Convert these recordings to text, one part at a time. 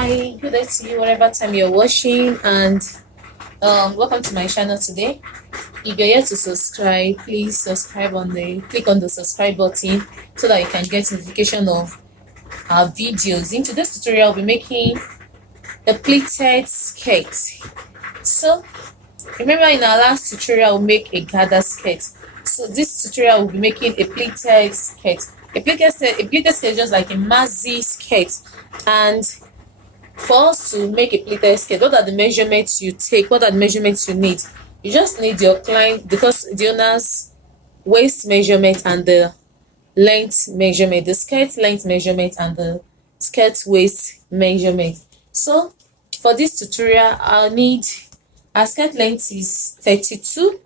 Hi, good day to you whatever time you're watching, and welcome to my channel today. If you're yet to subscribe, please subscribe on the click on the subscribe button so that you can get notification of our videos. In today's tutorial, I'll be making a pleated skirt. So remember, in our last tutorial we make a gather skirt. So this tutorial will be making a pleated skirt. A pleated skirt is just like a maxi skirt. And for us to make a pleated skirt, what are the measurements you take? What are the measurements you need? You just need your client, because the owner's waist measurement and the length measurement, the skirt length measurement and the skirt waist measurement. So for this tutorial, I'll need, our skirt length is 32,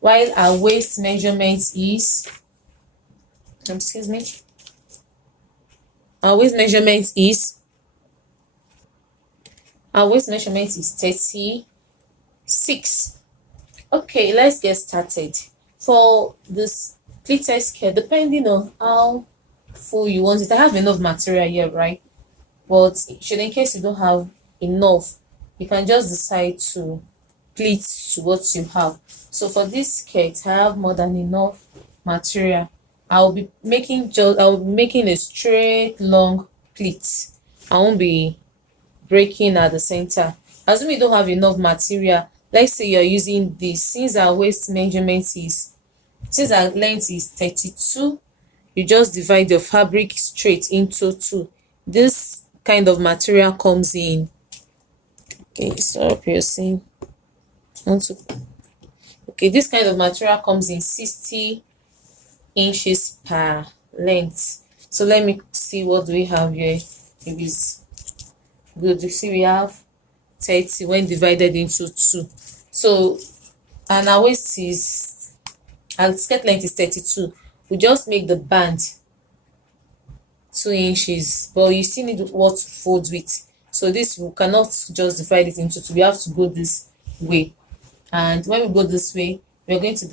while our waist measurement is, excuse me, our waist measurement is 36. Okay, let's get started. For this pleated skirt, depending on how full you want it, I have enough material here, right? But should, in case you don't have enough, you can just decide to pleat to what you have. So for this skirt, I have more than enough material. I'll be making a straight long pleat. I won't be breaking at the center. Assume you don't have enough material. Let's say you're using this. Since our length is 32, you just divide your fabric straight into 2. This kind of material comes in, okay, so hope you're seeing. Okay, this kind of material comes in 60 inches per length. So let me see, what do we have here? If it's good, you see we have 30 when divided into 2. So, and our waist is, and skirt length is 32. We just make the band 2 inches, but you still need what to fold with. So this, we cannot just divide it into 2. We have to go this way, and when we go this way, we're going to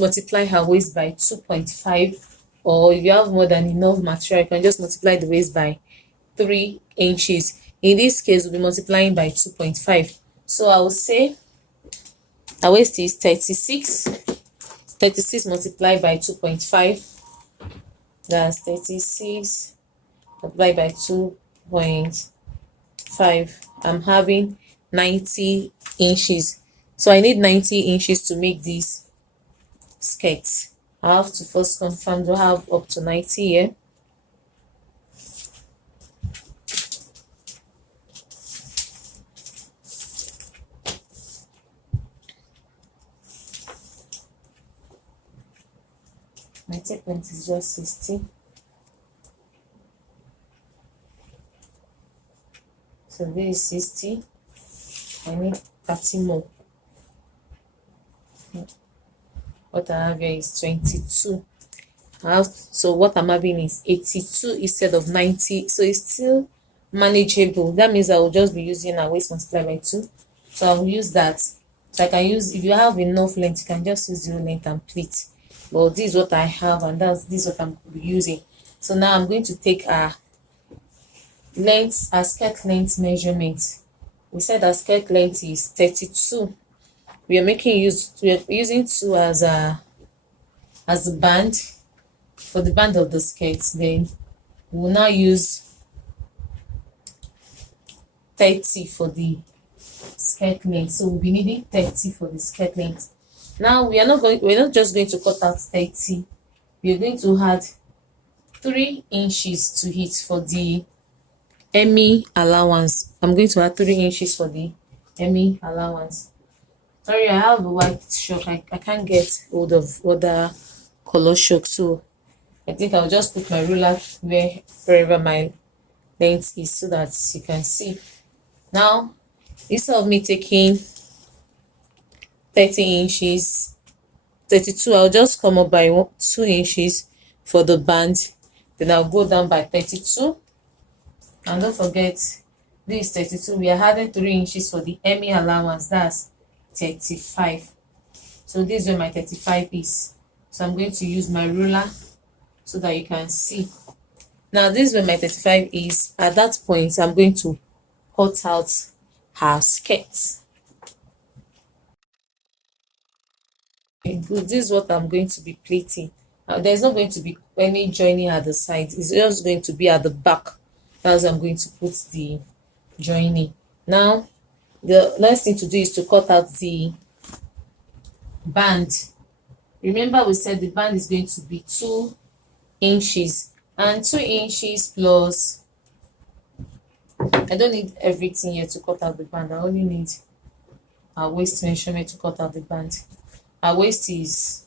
multiply her waist by 2.5, or if you have more than enough material, you can just multiply the waist by 3 inches. In this case, we'll be multiplying by 2.5. So I will say our waist is 36. 36 multiplied by 2.5. That's 36 multiplied by 2.5. I'm having 90 inches. So I need 90 inches to make this skirt. I have to first confirm, do I have up to 90 here? My tape length is just 60. So this is 60. I need 30 more. What I have here is 22. So what I'm having is 82 instead of 90. So it's still manageable. That means I will just be using a waist multiplied by 2. So I'll use that. So I can use, if you have enough length, you can just use 0 length and pleat. Well, this is what I have, and this is what I'm using. So now I'm going to take our skirt length measurement. We said our skirt length is 32. We are using 2 as a band for the band of the skirt. Then we'll now use 30 for the skirt length. So we'll be needing 30 for the skirt length. Now we're not just going to cut out 30. We're going to add 3 inches to it for the hemi allowance. I'm going to add 3 inches for the hemi allowance. Sorry, I have a white chalk. I can't get hold of other color chalk, so I think I'll just put my ruler wherever my length is so that you can see. Now, instead of me taking 30 inches, 32, I'll just come up by 2 inches for the band. Then I'll go down by 32. And don't forget, this is 32. We are adding 3 inches for the hemi allowance. That's 35. So this is where my 35 is. So I'm going to use my ruler so that you can see. Now this is where my 35 is. At that point, I'm going to cut out her skirt. Okay, good. This is what I'm going to be pleating. There's not going to be any joining at the sides. It's just going to be at the back. That's where I'm going to put the joining. Now, the next thing to do is to cut out the band. Remember we said the band is going to be 2 inches, and 2 inches plus, I don't need everything here to cut out the band. I only need our waist measurement to cut out the band. Our waist is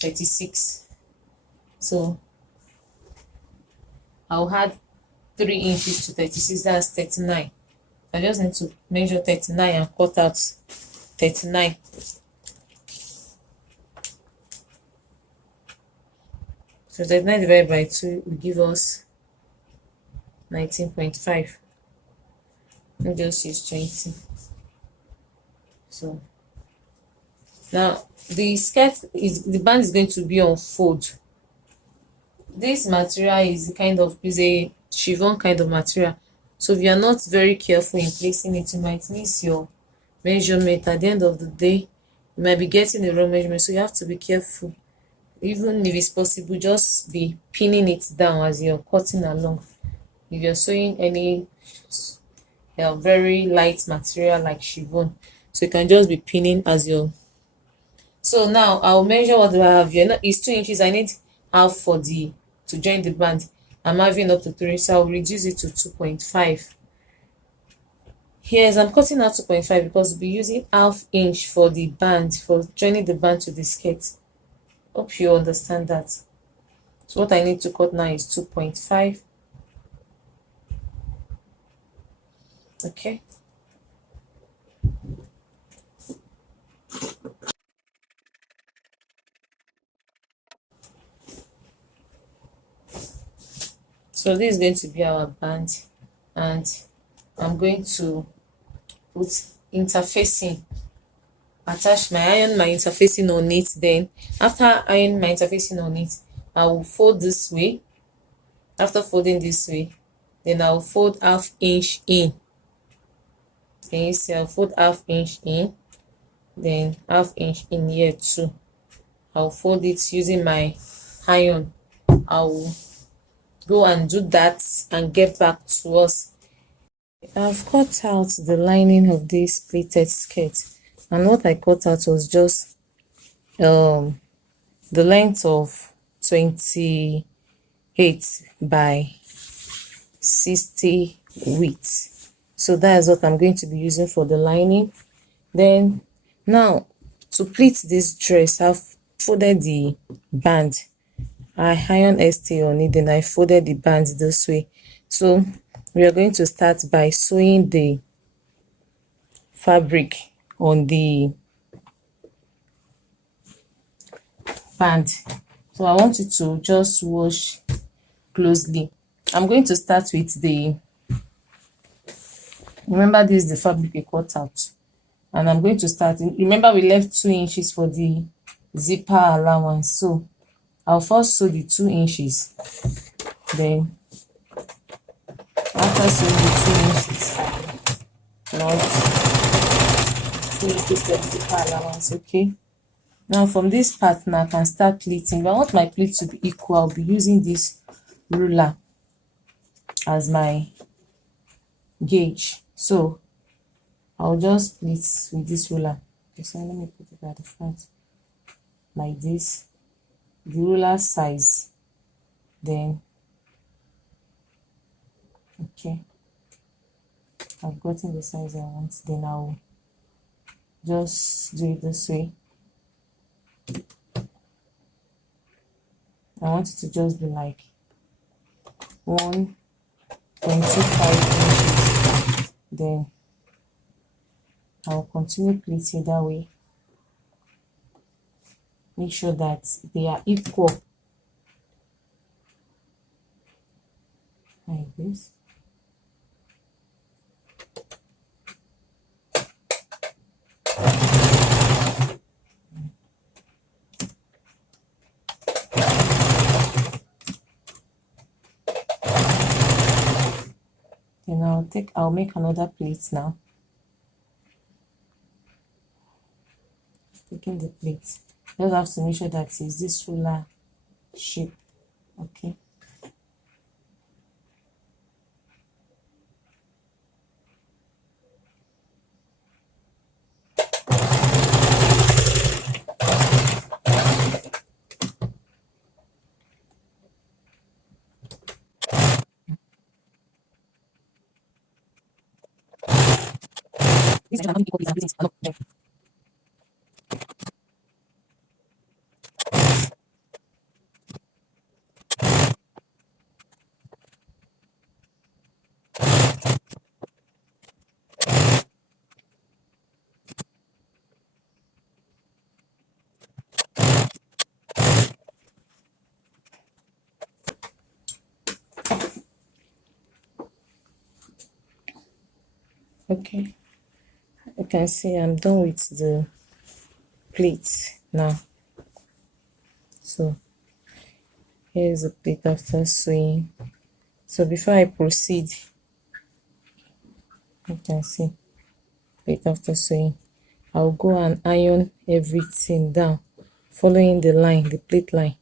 36, so I'll add 3 inches to 36, that's 39. I just need to measure 39 and cut out 39. So 39 divided by 2 will give us 19.5. Let me just use 20. So now the band is going to be on fold. This material is a chiffon kind of material. So if you are not very careful in placing it, you might miss your measurement. At the end of the day, you might be getting the wrong measurement. So you have to be careful. Even if it's possible, just be pinning it down as you're cutting along. If you're sewing any very light material like chiffon, so you can just be pinning as you're. So now I'll measure what do I have here. It's 2 inches. I need half to join the band. I'm having up to 3, so I'll reduce it to 2.5. Here, as I'm cutting out 2.5, because we'll be using half inch for the band, for joining the band to the skirt. Hope you understand that. So what I need to cut now is 2.5. Okay. So this is going to be our band, and I'm going to put interfacing, iron my interfacing on it. Then after iron my interfacing on it, I will fold this way. After folding this way, then I'll fold half inch in. Can you see? I'll fold half inch in, then half inch in here too. I'll fold it using my iron. I'll go and do that and get back to us. I've cut out the lining of this pleated skirt, and what I cut out was just the length of 28 by 60 width. So that is what I'm going to be using for the lining. Then now, to pleat this dress, I've folded the band. I iron ST on it, then I folded the band this way. So we are going to start by sewing the fabric on the band. So I want you to just watch closely. I'm going to start with remember this is the fabric we cut out, and I'm going to start remember we left 2 inches for the zipper allowance. So I'll first sew the 2 inches, then after sewing the 2 inches, not 2 inches for the zipper allowance. Okay, now from this part now I can start pleating, but I want my pleat to be equal. I'll be using this ruler as my gauge, so I'll just pleat with this ruler. Okay, so let me put it at the front like this, the ruler size, then okay, I've gotten the size I want. Then I'll just do it this way. I want it to just be like 1.25 inches. Then I'll continue pleating that way. Make sure that they are equal like this. Then I'll make another plate now. Taking the plate. Just have to make sure that it's this ruler shape. Okay. These are equal plates and plates are not there. Okay. You can see I'm done with the plate now. So here's the plate after sewing. So before I proceed, you can see plate after sewing. I'll go and iron everything down, following the line, the plate line.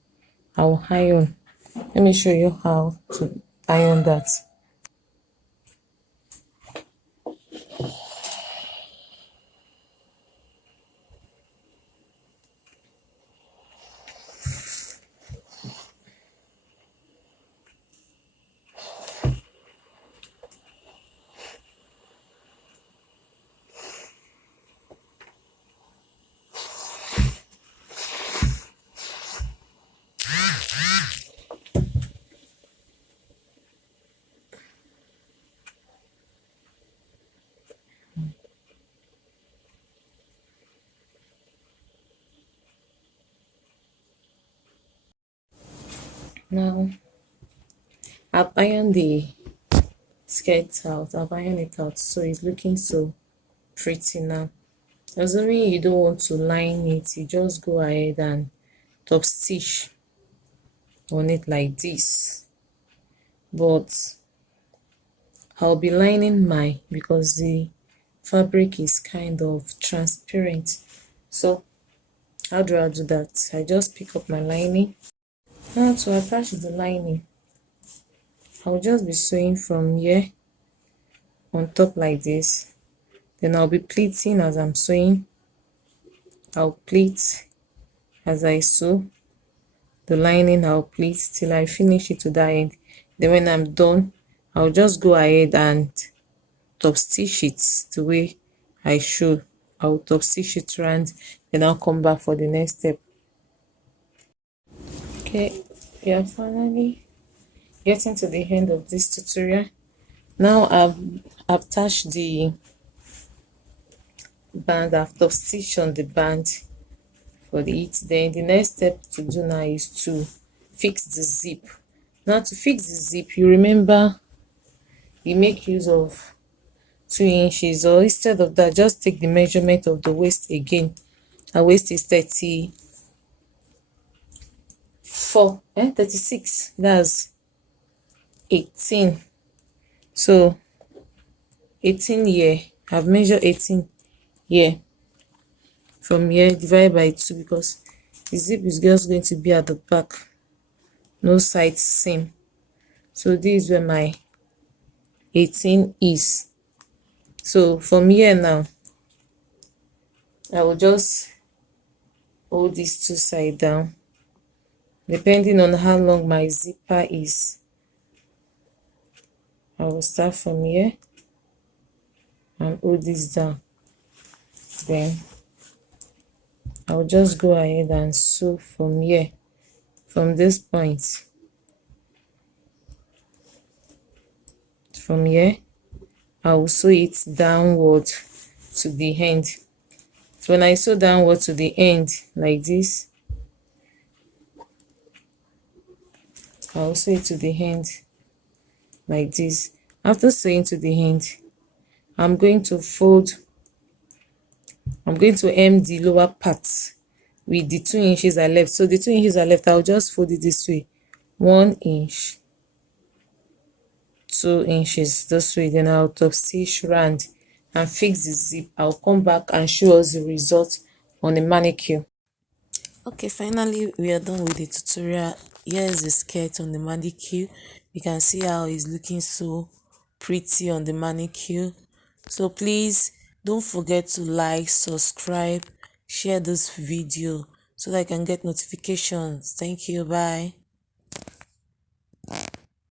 I'll iron. Let me show you how to iron that. Now I've ironed the skirt out. I've ironed it out, so it's looking so pretty now. Assuming you don't want to line it, you just go ahead and top stitch on it like this. But I'll be lining mine because the fabric is kind of transparent. So how do I do that? I just pick up my lining. Now to attach the lining, I'll just be sewing from here on top like this. Then I'll be pleating as I'm sewing. I'll pleat as I sew the lining. I'll pleat till I finish it to that end. Then when I'm done, I'll just go ahead and top stitch it the way I show. I'll top stitch it round, then I'll come back for the next step. Okay, we are finally getting to the end of this tutorial. Now I've attached the band. I've top stitched on the band for it. Then the next step to do now is to fix the zip. Now to fix the zip, you remember you make use of 2 inches, or instead of that, just take the measurement of the waist again. Our waist is 36, that's 18. So 18 here, I've measured 18 here. From here, divide by 2 because the zip is just going to be at the back, no side seam. So this is where my 18 is. So from here now, I will just hold these 2 sides down depending on how long my zipper is. I will start from here and hold this down. Then I'll just go ahead and sew from here, from this point. From here, I will sew it downward to the end. So when I sew downward to the end like this, I'll sew it to the end like this. After sewing to the end, I'm going to hem the lower part with the 2 inches I left. So the 2 inches I left, I'll just fold it this way: 1 inch, 2 inches this way, then I'll top stitch round and fix the zip. I'll come back and show us the result on the manicure. Okay, finally we are done with the tutorial. Here's the skirt on the manicure. You can see how it's looking so pretty on the manicure. So please don't forget to like, subscribe, share this video so that I can get notifications. Thank you. Bye.